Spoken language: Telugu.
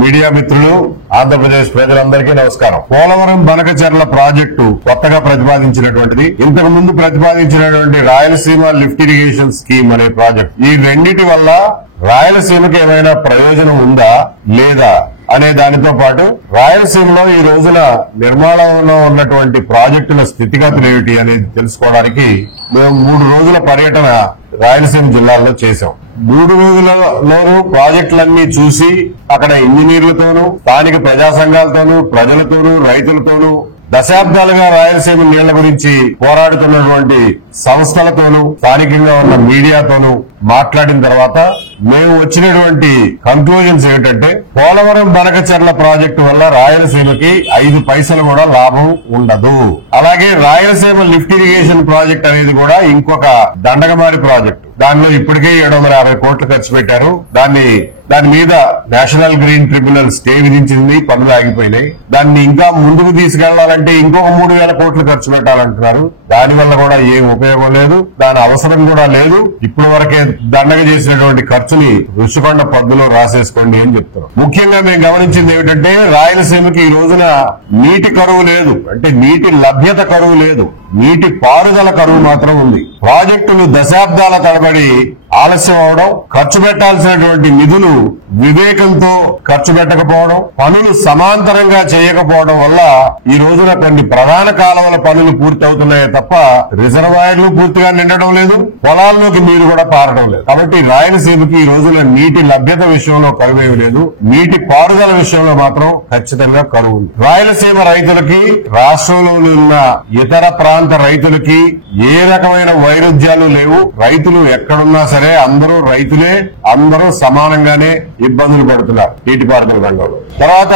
మీడియా మిత్రులు, ఆంధ్రప్రదేశ్ ప్రజలందరికీ నమస్కారం. పోలవరం బనకచెర్ల ప్రాజెక్టు కొత్తగా ప్రతిపాదించినటువంటిది. ఇంతకు ముందు ప్రతిపాదించినటువంటి రాయలసీమ లిఫ్ట్ ఇరిగేషన్ స్కీమ్ అనే ప్రాజెక్ట్. ఈ రెండిటి వల్ల రాయలసీమకి ఏమైనా ప్రయోజనం ఉందా లేదా అనే దానితో పాటు రాయలసీమలో ఈ రోజున నిర్మాణంలో ఉన్నటువంటి ప్రాజెక్టుల స్థితిగతులు ఏమిటి అనేది తెలుసుకోవడానికి మేము 3 రోజుల పర్యటన రాయలసీమ జిల్లాల్లో చేశాం. 3 రోజులలోనూ ప్రాజెక్టులన్నీ చూసి అక్కడ ఇంజనీర్లతోనూ, స్థానిక ప్రజా సంఘాలతోనూ, ప్రజలతోనూ, రైతులతోనూ, దశాబ్దాలుగా రాయలసీమ నీళ్ల గురించి పోరాడుతున్నటువంటి సంస్థలతోనూ, స్థానికంగా ఉన్న మీడియాతోనూ మాట్లాడిన తర్వాత మేము వచ్చినటువంటి కన్క్లూజన్స్ ఏమిటంటే, పోలవరం బనకచెర్ల ప్రాజెక్టు వల్ల రాయలసీమకి 5 పైసలు కూడా లాభం ఉండదు. అలాగే రాయలసీమ లిఫ్ట్ ఇరిగేషన్ ప్రాజెక్ట్ అనేది కూడా ఇంకొక దండగమారి ప్రాజెక్టు. దానిలో ఇప్పటికే 750 కోట్లు ఖర్చు పెట్టారు. దాని మీద నేషనల్ గ్రీన్ ట్రిబ్యునల్ స్టే విధించింది, పనులు ఆగిపోయినాయి. దాన్ని ఇంకా ముందుకు తీసుకెళ్లాలంటే ఇంకొక 3,000 కోట్లు ఖర్చు పెట్టాలంటున్నారు. దానివల్ల కూడా ఏం ఉపయోగం లేదు, దాని అవసరం కూడా లేదు. ఇప్పటి వరకే దండగ చేసినటువంటి ఖర్చుని ఋషికొండ పద్దులో రాసేసుకోండి అని చెప్తున్నారు. ముఖ్యంగా మేము గమనించింది ఏమిటంటే, రాయలసీమకి ఈ రోజున నీటి కరువు లేదు, అంటే నీటి లభ్యత కరువు లేదు, నీటి పారుదల కరువు మాత్రం ఉంది. ప్రాజెక్టులు దశాబ్దాల తరబడి ఆలస్యం అవడం, ఖర్చు పెట్టాల్సినటువంటి నిధులు వివేకంతో ఖర్చు పెట్టకపోవడం, పనులు సమాంతరంగా చేయకపోవడం వల్ల ఈ రోజున కొన్ని ప్రధాన కాలువల పనులు పూర్తి అవుతున్నాయే తప్ప రిజర్వాయర్లు పూర్తిగా నిండడం లేదు, పొలాల్లోకి నీరు కూడా పారడం లేదు. కాబట్టి రాయలసీమకి ఈ రోజున నీటి లభ్యత విషయంలో కరువేమీ లేదు, నీటి పారుదల విషయంలో మాత్రం ఖచ్చితంగా కరువు ఉంది. రాయలసీమ రైతులకి, రాష్ట్రంలో ఉన్న ఇతర ప్రాంత రైతులకి ఏ రకమైన వైరుధ్యాలు లేవు. రైతులు ఎక్కడున్నా సరే అందరూ రైతులే, అందరూ సమానంగానే ఇబ్బందులు పడుతున్నారు నీటిపారుదల రంగంలో. తర్వాత